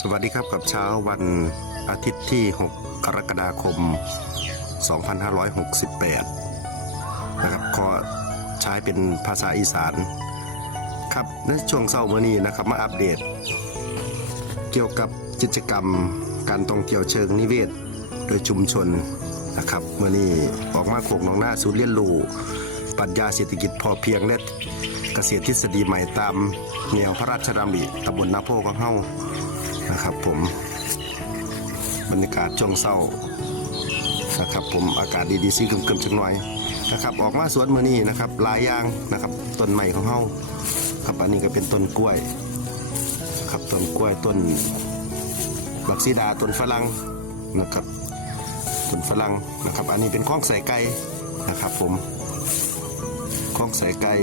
สวัสดีครับกับเช้าวันอาทิตย์ที่ 6 กรกฎาคม 2568 นะครับก็ใช้เป็นภาษาอีสาน ครับในช่วงเช้าเมื่อนี้นะครับมาอัปเดต เกี่ยวกับกิจกรรมการท่องเที่ยวเชิงนิเวศ โดยชุมชนนะครับเมื่อนี้ออกมาโขกหนองหน้าศูนย์เรียนรู้ปรัชญาเศรษฐกิจพอเพียงและเกษตรทฤษฎีใหม่ตามแนวพระราชดำริตำบลนาโพของเฮา นะครับผมบรรยากาศช่วงเศร้านะครับผมอากาศดีๆซีกึมๆจังหน่อยนะครับ ออกมาสวนมือนี้นะครับลายยางนะครับต้นใหม่ของเฮาครับอันนี้ก็เป็นต้นกล้วยครับต้นกล้วยต้นบักซีดาต้นฝรั่งนะครับต้นฝรั่งนะครับ อันนี้เป็นข้องใส่ไก่นะครับ ผมข้องใส่ไก่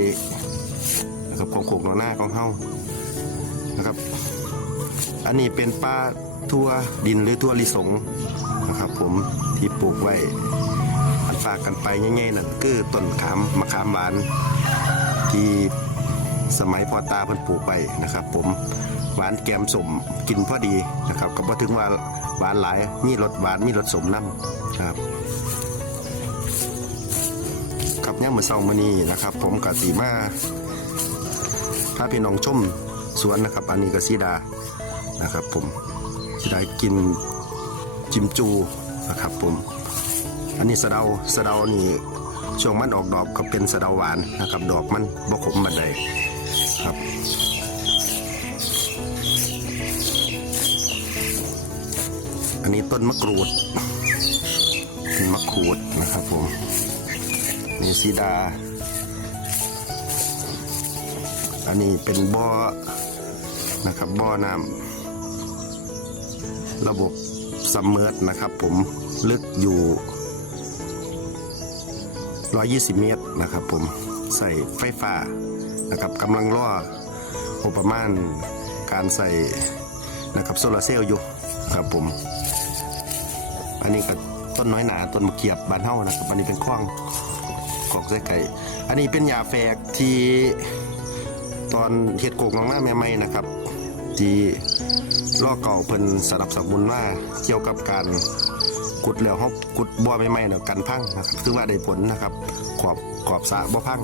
นะครับของโขกหนองหน้าของเฮานะครับ อันนี้เป็นปลาทั่วดินหรือทั่วลิสงนะครับ ผมที่ปลูกไว้ฝากกันไปง่ายๆนั่นคือต้นขามมะขามหวาน ที่สมัยพ่อตาเพิ่นปลูกไปนะครับ ผมหวานแกมสมกินพอดีนะครับ ก็บ่ถึงว่าหวานหลายมีรสหวานมีรสสมน้ำครับครับเนี่ยามมือเศร้ามานี้นะครับ ผมกับสีมาพาพี่น้องชมสวนนะครับอันนี้ก็สีดา นะครับ ผมสีดากินจิมจูนะครับ ผม อันนี้สะเดาสะเดานี่ช่วงมันออกดอกก็เป็นสะเดาหวานนะครับ ดอกมันบกขมบันไดครับอันนี้ต้นมะกรูดเป็นมะกรูดนะครับผมนี่สีดา อันนี้เป็นบ่อนะครับบ่อน้ำ ระบบซัมเมอร์นะครับผมลึกอยู่ 120 เมตรนะครับผมใส่ไฟฟ้านะครับกำลังล่ออุปมาณการใส่นะครับโซลาร์เซลล์อยู่ครับผม อันนี้ก็ต้นน้อยหนาต้นมะเขียบบานเท่านะครับ อันนี้เป็นข้องกอกไส้ไก่ อันนี้เป็นยาแฝกที่ตอนเห็ดโกกน้องหน้าใหม่ๆนะครับ ที่ล่อเก่าเพิ่นสนับสนุนว่าเกี่ยวกับการกุดแล้วเฮากุดบ่อใหม่ๆแล้วกันพังนะครับคือว่าได้ผลนะครับขอบขอบสะบ่พัง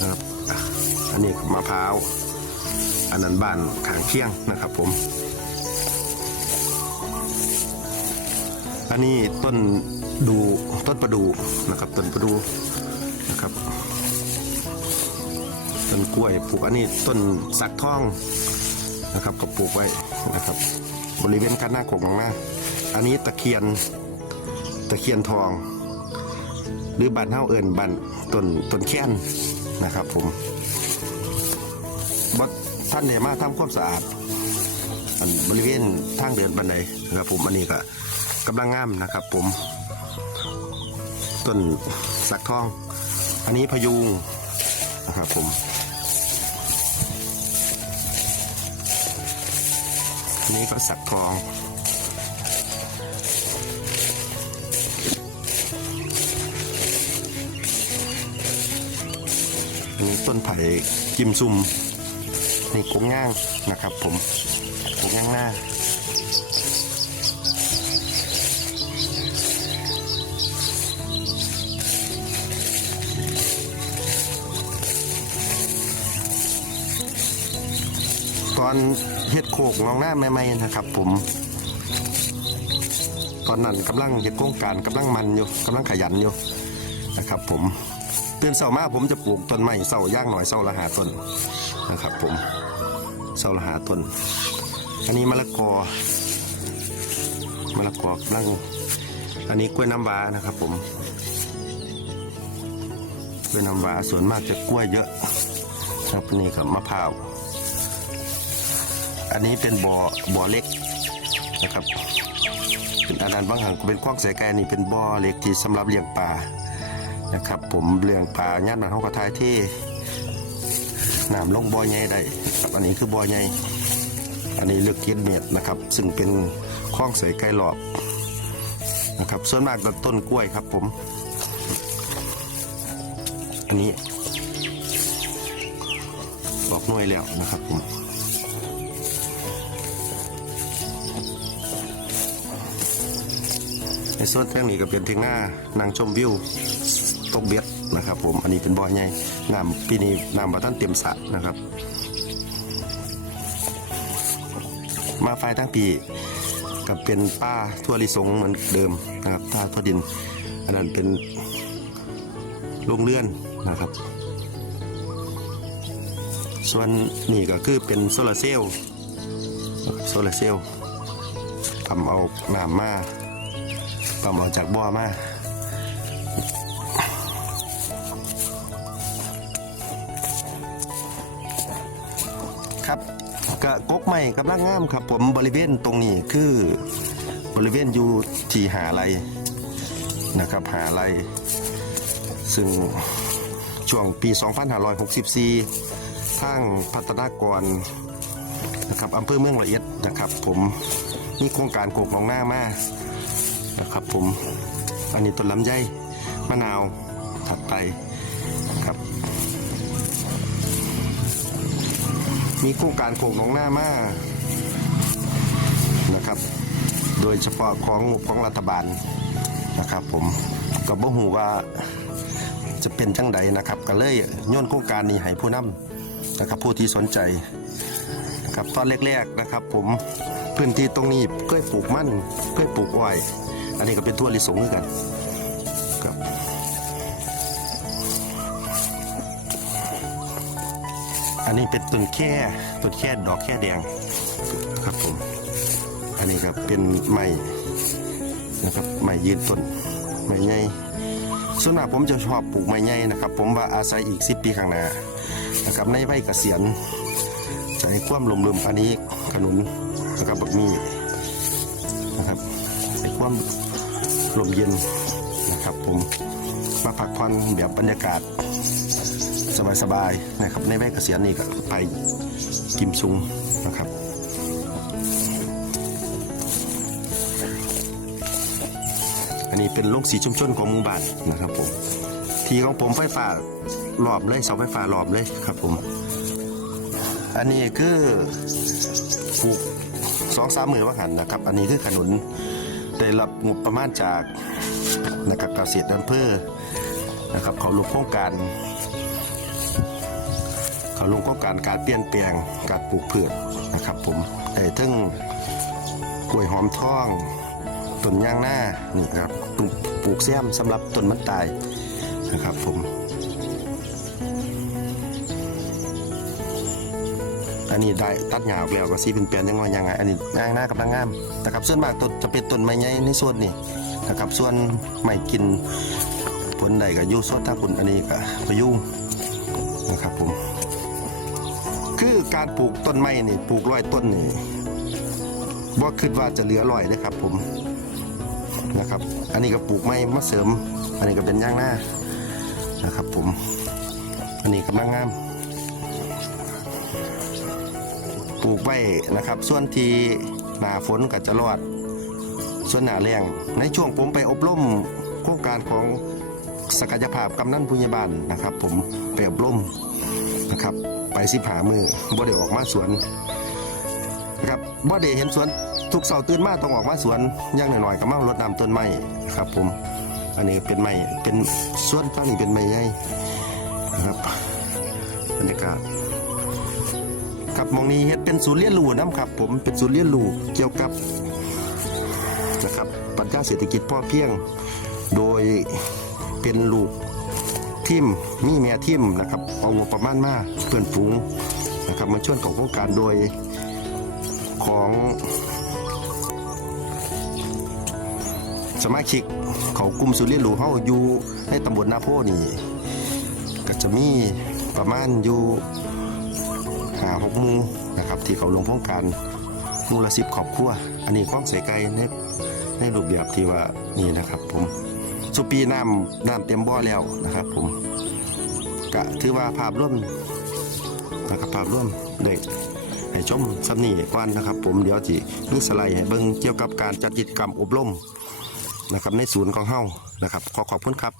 นะครับอันนี้มะพร้าวอันนั้นบ้านขางเคียงนะครับผม อันนี้ต้นดูต้นประดูนะครับต้นประดูนะครับต้นกล้วยปลูกอันนี้ต้นสักทอง นะครับก็ปลูกไว้นะครับ บริเวณการหน้าโขงของหน้าอันนี้ตะเคียนตะเคียนทอง หรือบานเฮาเอิญบานต้นต้นแค้นนะครับ ผมบท่านเนี่ยมาทำความสะอาดอันบริเวณทางเดินบันไดนะครับ ผมอันนี้ก็กำลังงามนะครับ ผมต้นสักทอง อันนี้พยุงนะครับผม อันนี้ก็สักทอง อันนี้ต้นไผ่กิมซุมนี่กงง่างนะครับ ผมกงง่างหน้าตอน เฮ็ดโคกงองหน้าใหม่ๆนะครับ ผม ตอนนั้นกำลังเฮ็ดโครงการกำลังมันอยู่กำลังขยันอยู่นะครับ ผมเตื่นเช้ามาผมจะปลูกต้นไม้เสาย่างหน่อยเสาละหาต้นนะครับ ผมเสาละหาต้นอันนี้มะละกอมะละกอกำลังอันนี้กล้วยน้ำว้านะครับ ผมกล้วยน้ำว้าส่วนมากจะกล้วยเยอะครับนี่กับมะพร้าว อันนี้เป็นบ่อบ่อเล็กนะครับเป็นอันนั้นบางหังเป็นคว้างใส่ไก่อันนี่เป็นบ่อเล็กที่สำหรับเลี้ยงปลานะครับ ผมเลี้ยงปลาย่านมันเขากระทายที่น้ำลงบ่อใหญ่ได้ครับอันนี้คือบ่อใหญ่อันนี้ลึกกินเมตรนะครับ ซึ่งเป็นคว้างใส่ไก่หลอกนะครับ ส่วนมากต้นกล้วยครับผม อันนี้บอกน่วยแล้วนะครับผม ในส่วนทางนี้ก็เป็นเทีงหน้านางชมวิวตกเบ็ดนะครับ ผมอันนี้เป็นบ่อใหญ่น้ำปีนี้น้ำประทันเต็มสระนะครับ มาไฟทั้งปีก็เป็นป้าทั่วลิสงเหมือนเดิมนะครับท่าทั่วดิน อันนั้นเป็นโรงเรือนนะครับ ส่วนนี่ก็คือเป็นโซลาร์เซลล์โซลาร์เซลล์ทำเอาหน้ำมา ทำเอาจากบ่อมาครับกะกกใหม่กำลังงามครับ ผมบริเวณตรงนี้คือบริเวณอยู่ที่หาไรนะครับหาไรซึ่งช่วงปี 2564ทางพัฒนากรนะครับอำเภอเมืองละเอียดนะครับ ผมมีโครงการโกกหนองหน้ามา นะครับผมอันนี้ต้นลำไยมะนาวถัดไปครับ มีโครงการโกกหนองหน้ามานะครับ โดยเฉพาะของงบของรัฐบาลนะครับ ผมก็บ่ฮู้ว่าจะเป็นจังใดนะครับ ก็เลยย่นโครงการนี้ให้ผู้นำนะครับผู้ที่สนใจนะครับตอนแรกๆนะครับ ผมพื้นที่ตรงนี้เคยปลูกมันเคยปลูกอ้อย อันนี้ก็เป็นทั่วลิสงเหมือนกันครับอันนี้เป็นต้นแค่ต้นแค่ดอกแค่แดงครับผมอันนี้ครับเป็นไม้นะครับไม้ยืนต้นไม้ใหญ่ส่วนมากผมจะชอบปลูกไม้ใหญ่นะครับ ผมว่าอาศัยอีกสิปีข้างหน้านะครับในวัยเกษียณจะให้ความลมลมอันนี้ขนุนนะครับบักมีนะครับให้ความ ลมเย็นนะครับผมมาพักผ่อนแบบบรรยากาศ สบายๆนะครับ ในวัยเกษียณนี่ก็ไปกิมซุงนะครับอันนี้เป็นโรงสีชุมชนของหมู่บ้านนะครับผมทีของผมไฟฟ้าหลอมเลยเสาไฟฟ้าหลอมเลยครับผม อันนี้คือปลูกสองสามหมื่นว่าหันนะครับ อันนี้คือขนุน ได้รับงบประมาณจากนะครับเกษตรอำเภอนะครับเขาลงโครงการ เขาลงโครงการการเปลี่ยนแปลงการปลูกพืชนะครับ ผมได้ถึงกล้วยหอมทองต้นยางหน้านี่ครับปลูกปลูกแซมสำหรับต้นมันตายนะครับผม อันนี้ได้ตัดหญ้าออกแล้วก็สีเป็นเปลี่ยนยังไงยังไงอันนี้ยางหน้ากำลังงามนะครับส่วนมากต้นจะเป็นต้นไม้ใหญ่ในส่วนนี้นะครับส่วนไม้กินผลใดก็อยู่ส่วนถ้าผลอันนี้ก็พยุงนะครับผมคือการปลูกต้นไม้นี่ปลูกร้อยต้นนี่ว่าคิดว่าจะเหลือร่อยนะครับผมนะครับ อันนี้ก็ปลูกไม้มาเสริม อันนี้ก็เป็นย่างหน้านะครับผม อันนี้กำลังงาม ลูกไว้นะครับ ส่วนที่หนาฝนก็จะรอด ส่วนหนาแรงในช่วงผมไปอบรมโครงการของศักยภาพกำนันผู้ใหญ่บ้านนะครับ ผมไปอบรมนะครับ ไปสิบหามือบ่ได้ออกมาสวนนะครับบ่ได้เห็นสวนทุกเสาร์ตื่นมาต้องออกมาสวนอย่างหน่อยๆก็มารดน้ำต้นไม้ครับ ผมอันนี้เป็นไม้เป็นส่วนตั้งนี้เป็นไม้ใหญ่นะครับบรรยากาศ ครับมองนี้เฮ็ดเป็นศูนย์เรียนรู้น้ำครับ ผมเป็นศูนย์เรียนรู้เกี่ยวกับนะครับปรัชญาเศรษฐกิจพอเพียง โดยเป็นลูกทิมมีแม่ทิมนะครับเอางบประมาณมาเพื่อนฝูงนะครับมาช่วยของโครงการโดยของสมาชิกเขากลุ่มสุริยนหรูเฮาอยู่ในตำบลนาโพนี่ก็จะมีประมาณอยู่าหกมูนะครับที่เขาลงโครงการมูละสิบครอบครัว อันนี้ข้องใส่ไก่ในในรูปแบบที่ว่านี่นะครับผมสุปีน้ำน้ำเต็มบ่อแล้วนะครับผมก็ถือว่าภาพร่วมนะครับภาพร่วมเด็กให้ชมสำนีก่อนนะครับ ผมเดี๋ยวจีมีสไลด์ให้เบิ่งเกี่ยวกับการจัดกิจกรรมอบรมนะครับในศูนย์ของเฮานะครับ ขอขอบคุณครับ